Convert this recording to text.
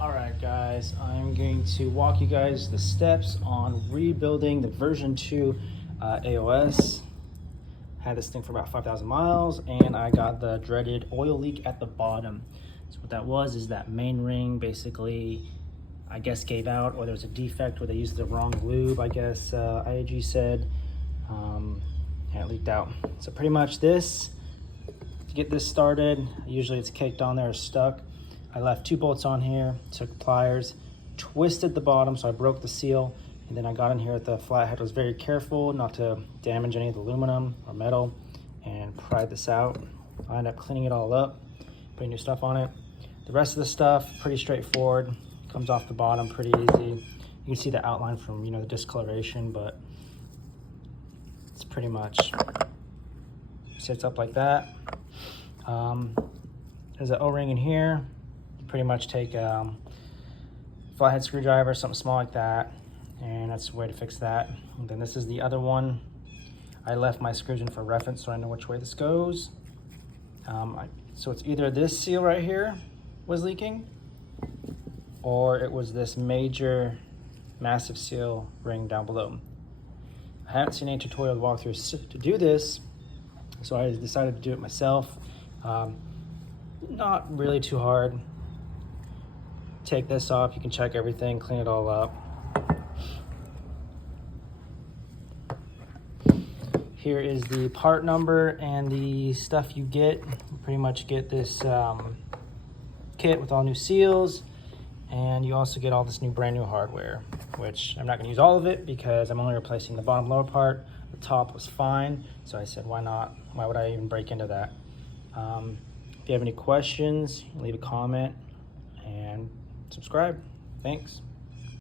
All right, guys, I'm going to walk you guys the steps on rebuilding the version 2 AOS. Had this thing for about 5,000 miles, and I got the dreaded oil leak at the bottom. So what that was is that main ring basically, I guess, gave out, or there was a defect where they used the wrong lube, I guess IAG said, and it leaked out. So pretty much this, to get this started, usually it's caked on there or stuck. I left 2 bolts on here, took pliers, twisted the bottom so I broke the seal, and then I got in here at the flathead. I was very careful not to damage any of the aluminum or metal, and pried this out. I ended up cleaning it all up, putting new stuff on it. The rest of the stuff, pretty straightforward. Comes off the bottom pretty easy. You can see the outline from the discoloration, but it's pretty much sits up like that. There's an O-ring in here. Pretty much take a flathead screwdriver, something small like that, and that's the way to fix that. And then this is the other one. I left my screws in for reference so I know which way this goes. So it's either this seal right here was leaking, or it was this major massive seal ring down below. I haven't seen any tutorial walkthroughs to do this, so I decided to do it myself. Not really too hard. Take this off, you can check everything, clean it all up. Here is the part number and the stuff you get. You pretty much get this kit with all new seals, and you also get all this brand new hardware, which I'm not gonna use all of it because I'm only replacing the bottom lower part. The top was fine, so I said, why not? Why would I even break into that? If you have any questions, leave a comment and subscribe. Thanks.